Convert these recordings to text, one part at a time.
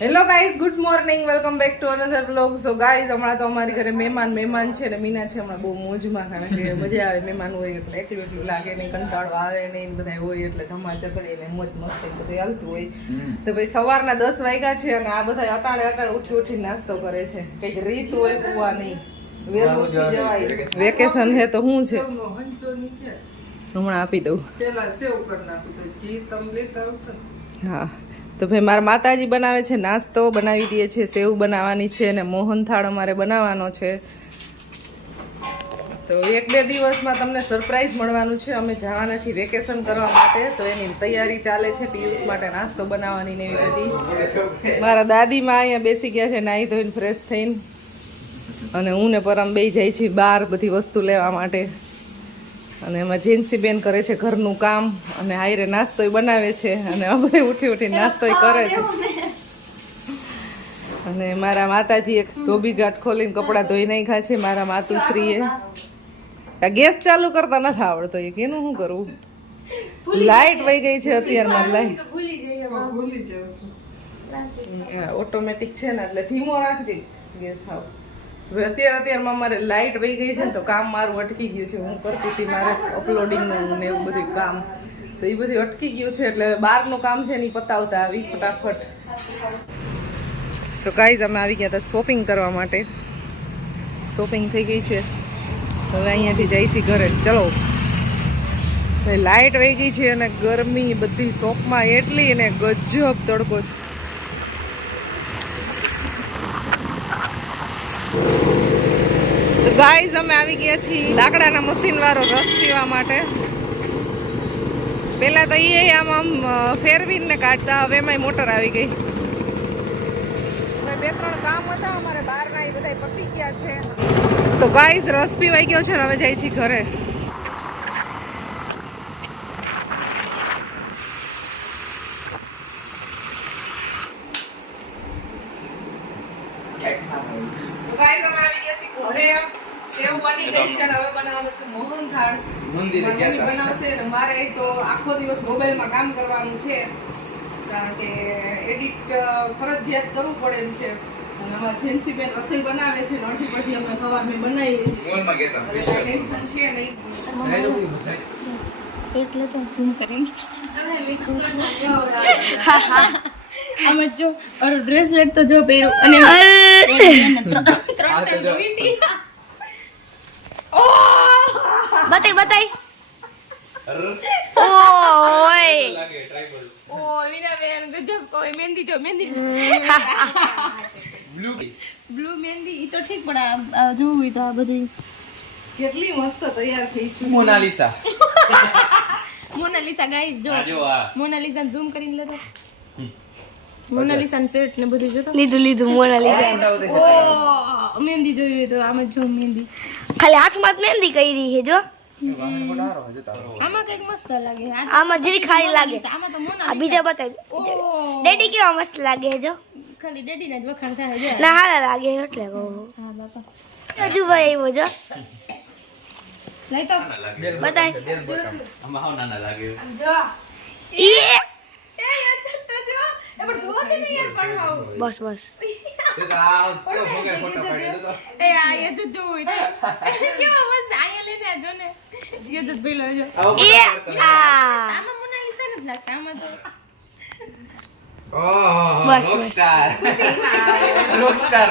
Hello guys, good morning, welcome back to another vlog. So guys, હમણાં તો અમારી ઘરે મહેમાન છે ને મીના છે હમણાં બહુ મોજમાં, કારણ કે મજા આવે મહેમાન હોય એટલે એકલું લાગે નહીં, કંટાળો આવે નહીં, બધા હોય એટલે ધમા ચકડી ને મોજ મસ્તી બધું હાલતું હોય. તો ભાઈ સવારના 10 વાગ્યા છે અને આ બધા અટાણે ઉઠી નાસ્તો કરે છે. કંઈક રીત હોય કુવા નહીં, વહેલું ઉઠી જવાય. વેકેશન છે તો શું છે, હમણાં આપી દઉં. હા, તો ભાઈ મારા માતાજી બનાવે છે નાસ્તો, બનાવી દે છે, સેવ બનાવવાની છે અને મોહનથાળ અમારે બનાવવાનો છે. તો 1-2 દિવસમાં તમને સરપ્રાઈઝ મળવાનું છે. અમે જવાના છીએ વેકેશન કરવા માટે, તો એની તૈયારી ચાલે છે. પિયુષ માટે નાસ્તો બનાવવાની ને એવી બધી. મારા દાદીમાં અહીંયા બેસી ગયા છે નાહી ધોઈને ફ્રેશ થઈને, અને હું ને પરમ બે જાય છે બહાર બધી વસ્તુ લેવા માટે. અને એમાં જીન્સી બેન કરે છે ઘરનું કામ અને હાયરે નાસ્તોય બનાવે છે અને અમે ઉઠી નાસ્તોય કરે છે. અને મારા માતાજી એક ધોબી ઘાટ ખોલીને કપડાં ધોઈ નાખ્યા છે. મારા માતુશ્રીએ આ ગેસ ચાલુ કરતા નથી આવડતો, એ કેનું શું કરવું. લાઈટ વહી ગઈ છે અત્યારમાં. લાઈટ ઓટોમેટિક છે ને એટલે ધીમો રાખજે ગેસ. આવ અત્યારમાં અમારે લાઈટ વહી ગઈ છે ને તો કામ મારું અટકી ગયું છે. હું કરતી હતી મારે અપલોડિંગનું ને એવું બધું કામ, તો એ બધું અટકી ગયું છે એટલે બહારનું કામ છે ને પતાવતા આવી ફટાફટ. સો ગાઈઝ, અમે આવી ગયા હતા શોપિંગ કરવા માટે. શોપિંગ થઈ ગઈ છે, હવે અહીંયાથી જાય છે ઘરે. ચલો, લાઈટ વહી ગઈ છે અને ગરમી બધી શોપમાં એટલી ને ગજબ તડકો છે. ગાઈઝ, અમે આવી ગયા છીએ લાકડાના મશીન વાળો રસ પીવા માટે. પેલા તો એ આમ ફેરવીને કાઢતા, હવે એમાંય મોટર આવી ગઈ. 2-3 કામ હતા અમારે બહારના, એ બધા પતી ગયા છે. તો ગાઈઝ, રસ પીવાઈ ગયો છે ને હવે જાય છીએ ઘરે. સેવ બની ગઈ છે, હવે બનાવવાનું છે મોહનથાળ. મમ્મી બનાવશે ને મારે તો આખો દિવસ મોબાઈલમાં કામ કરવાનું છે, કારણ કે એડિટ ફરજિયાત કરવું પડે એમ છે. અને અમારા જેન્સી બેન રસોઈ બનાવે છે, અડધી પડધી અમે સવારમાં બનાવી લીધી, ટેન્શન છે નહીં. સેટ લેતો ઝૂમ કરીને મિક્સ આમાં જો બ્રેસલેટ તો જો પહેર્યું અને 3 બતાઈ ઓય ઓ વિના બેન ગજબ કોઈ મહેંદી જો મહેંદી બ્લુ મહેંદી ઈ તો ઠીક, પણ આ જોવું તો આ બધી કેટલી મસ્ત તૈયાર થઈ છે. મોનાલિસા ગાઈસ, જો મોનાલિસા ઝૂમ કરીને લેતો. મોનાલિસા સેટ ને બધું જોતો લીધું મોનાલિસા. ઓ મહેંદી જોયું તો આમાં જો મહેંદી ખાલી હાથમાં જ મહેંદી કરી છે. જો આમાં કઈક મસ્ત લાગે, આમાં જરી ખાલી લાગે. આમાં તો મોનાલિસા બીજા બતાવ. ડેડી કેવા મસ્ત લાગે. જો ખાલી ડેડી ના જ વખાણ થાય. જો ના હારા લાગે એટલે કહો. હા બાપા, હજુ ભાઈ આવ્યો. જો લઈ તો બતાય. આમાં હાવ નાના લાગે. જો એ બસ એ આ તો જોઈ કેવા મસ્ત આયા લેને જો ને એ જ ભઈલો જો એ આમાં મોનાલિસા ન લાગતા, આમાં તો બસ રોકસ્ટાર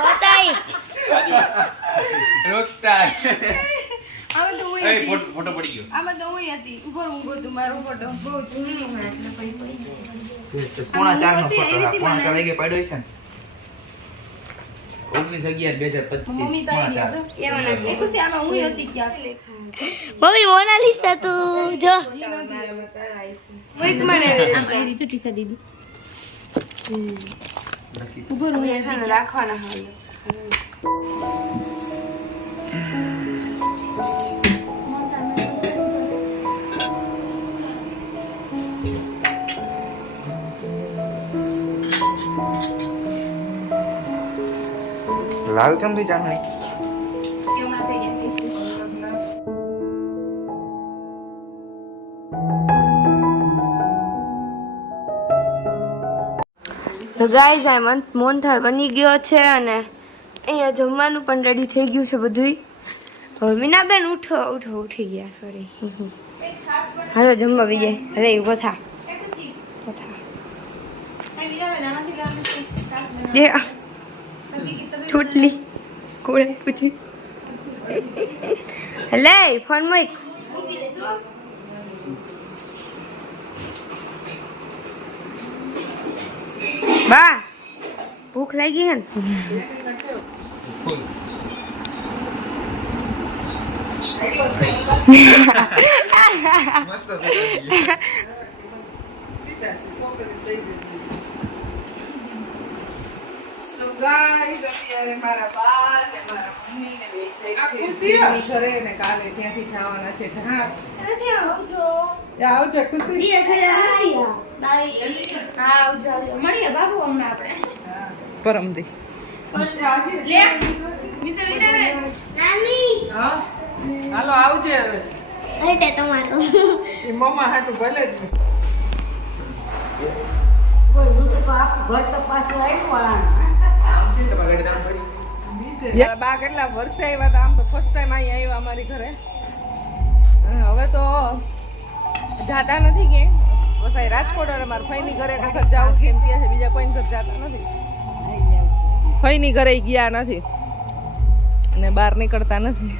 બતાઈ રોકસ્ટાર. આમાં તો હું એ ફોટો પડી ગયો. આમાં તો હું હતી ઉપર હું ગોતું મારો ફોટો બહુ જૂનું હોય એટલે પડી પોણા 4 નો ફોટો, પોણા 4 વાગે પડ્યો છે ને 19/11/2025. મમ્મી તો આવી ગયા. એમાં એ ખુશી આમાં હું હતી ક્યાં મમ્મી મોનાલિસા તું જો એક મને આમ એરી ચુટી સા દીદી ઉપર હું હતી રાખવાના હાલ. લાલ કેમ થઈ જામે? કેમણા થઈ ગયા. તો ગાઈઝ આ મોહનથાળ બની ગયો છે અને અહીંયા જમવાનું પણ રેડી થઈ ગયું છે બધું. હવે મીનાબેન ઉઠી ગયા સોરી. હાલો જમવા બીજે. અરે ઉભો થા. છોટલી કોળે પૂછી લે ફોન મૂક. બા ભૂખ લાગી હે ને? અત્યારે મારા બા ને મારા મમ્મી ને બે જાય છે દીદી ઘરે ને કાલે ત્યાંથી જવાના છે ઢાક. આવજો ખુશી. મળીએ બાબુ હમણાં આપણે પરમદી હાલો આવજે હવે. તમારો એ મમ્મા હાટું ભલે જ બા કેટલા વર્ષે આવ્યા હતા. આમ તો ફર્સ્ટ ટાઈમ અહીં આવ્યા અમારી ઘરે. હવે તો જાતા નથી કે બસ અહીં રાજકોટ અને મારા ફઈની ઘરે એક વખત જાવું છે એમ કહે છે. બીજા કોઈની ઘર જાતા નથી. ફઈની ઘરે ગયા નથી અને બહાર નીકળતા નથી.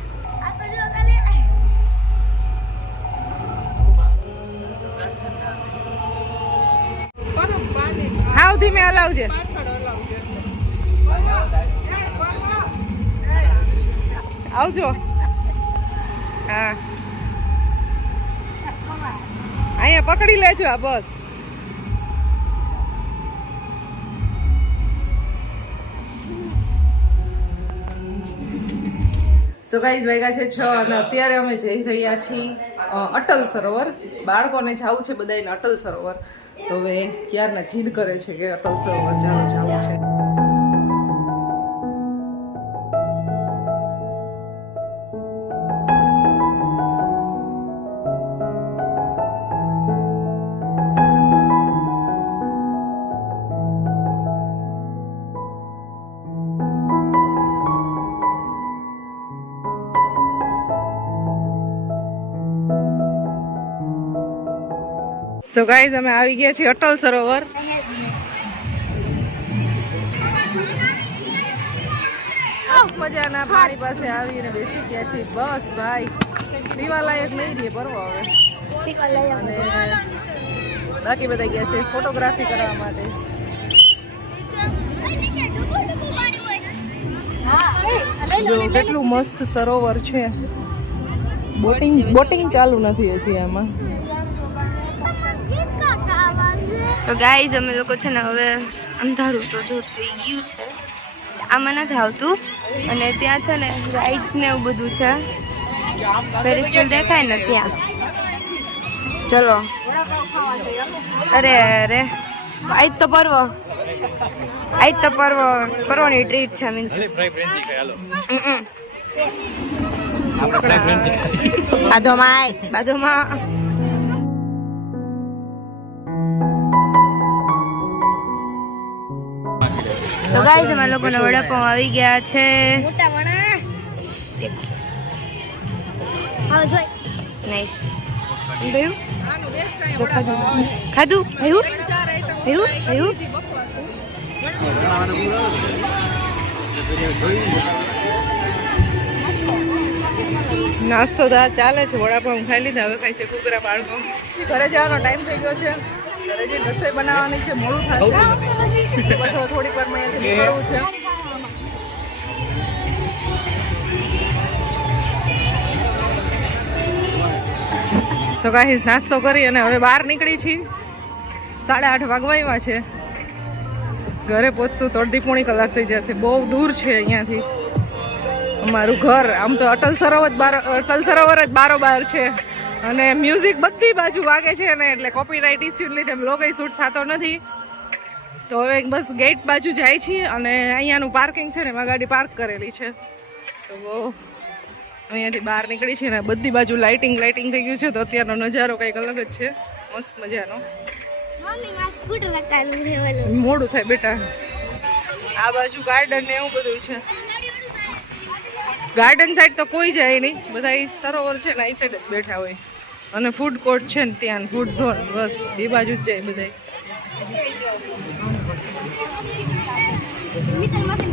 હાવ ધીમે હલાવજે. આવજો. હા અહીંયા પકડી લેજો આ બસ. સો ગાઈઝ વાગ્યા છે 6 અને અત્યારે અમે જઈ રહ્યા છીએ અટલ સરોવર. બાળકોને જવું છે બધાને અટલ સરોવર. તો હવે ક્યારના જીદ કરે છે કે અટલ સરોવર જવું છે. સો ગાઈઝ અમે આવી ગયા છીએ અટલ સરોવર. મજાના પાણી પાસે આવીને બેસી ગયા છીએ. બસ ભાઈ પીવા લાયક નહીં રહીએ પરવો હવે. અને બાકી બધા ગયા છે ફોટોગ્રાફી કરવા માટે. જો કેટલું મસ્ત સરોવર છે. બોટિંગ ચાલુ નથી હજી આમાં. તો ગાઈઝ અમે લોકો છે ને હવે અંધારું તો જો થઈ ગયું છે. આમાં નથી આવતું. અને ત્યાં છે ને રાઇડ્સ ને એવું બધું છે. ફેરી સ્કૂલ દેખાય ને ત્યાં. ચલો. અરે અરે આજ તો પર્વની ટ્રીટ છે. મીન્સ બાધોમાં તો ગાઈઝ અમારા લોકોને વડાપાઉં આવી ગયા છે. નાઈસ. ખાધું નાસ્તો તો ચાલે છે. વડાપાઉં ખાઈ લીધા. હવે ખાય છે ઘૂઘરા બાળકો. ઘરે જવાનો ટાઈમ થઈ ગયો છે. ઘરે જે રસોઈ બનાવવાની છે મોડું થશે. બસ થોડીક વાર અહીંયાથી નીકળવું છે. સો ગાઈઝ નાસ્તો કરી અને હવે બહાર નીકળી છીએ. 8:30 વાગવા આવ્યા છે. ઘરે પહોંચશું તો અડધી પોણી કલાક થઈ જશે. બહુ દૂર છે અહીંયાથી અમારું ઘર. આમ તો અટલ સરોવર જ બારોબાર છે અને મ્યુઝિક બધી બાજુ વાગે છે ને એટલે કોપીરાઇટ ઇસ્યુને લીધે બ્લોગ શૂટ થતો નથી. તો હવે બસ ગેટ બાજુ જાય છીએ અને અહીંયાનું પાર્કિંગ છે ને એમાં ગાડી પાર્ક કરેલી છે. તો અહીંયાથી બહાર નીકળી છે ને બધી બાજુ લાઇટિંગ થઈ ગયું છે. તો અત્યારનો નજારો કંઈક અલગ જ છે. મસ્ત મજાનો. સ્કૂટર લગાવેલું છે ઓલું. મોડું થાય બેટા. આ બાજુ ગાર્ડન ને એવું બધું છે. ગાર્ડન સાઈડ તો કોઈ જાય નહીં, બધા ઈ સરોવર છે ને એ સાઈડ જ બેઠા હોય. અને ફૂડ કોર્ટ છે ને ત્યાં ફૂડ ઝોન, બસ એ બાજુ જ જાય બધા. Metre machine